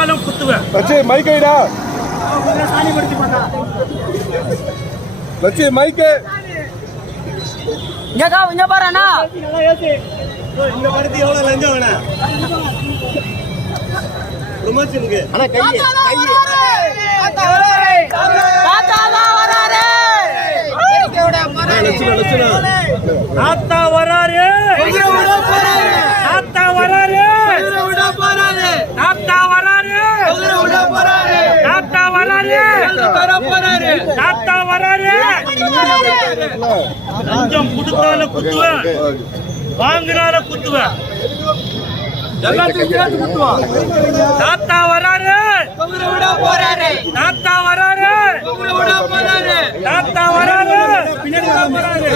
குத்தினாலும் குத்துவேன். லட்சி மைக்கைடா. லட்சி மைக்கு. இங்க பாரு அண்ணா. இந்த படத்து எவ்வளவு லஞ்சம் வேணா ப்ரொமோஷனுக்கு? அண்ணா கை தாத்தா வராரே. தாத்தா வராரே. தாத்தா வராரே. தாத்தா வராரே. தாத்தா வராரே. தாத்தா வராரே. தாத்தா வராரே. லஞ்சம் கொடுத்தாலும் குத்துவேன், வாங்கினாலும் குத்துவேன். தாத்தா வராரு. தாத்தா வராரு. தாத்தா வராரு. பின்னாடி வராரு.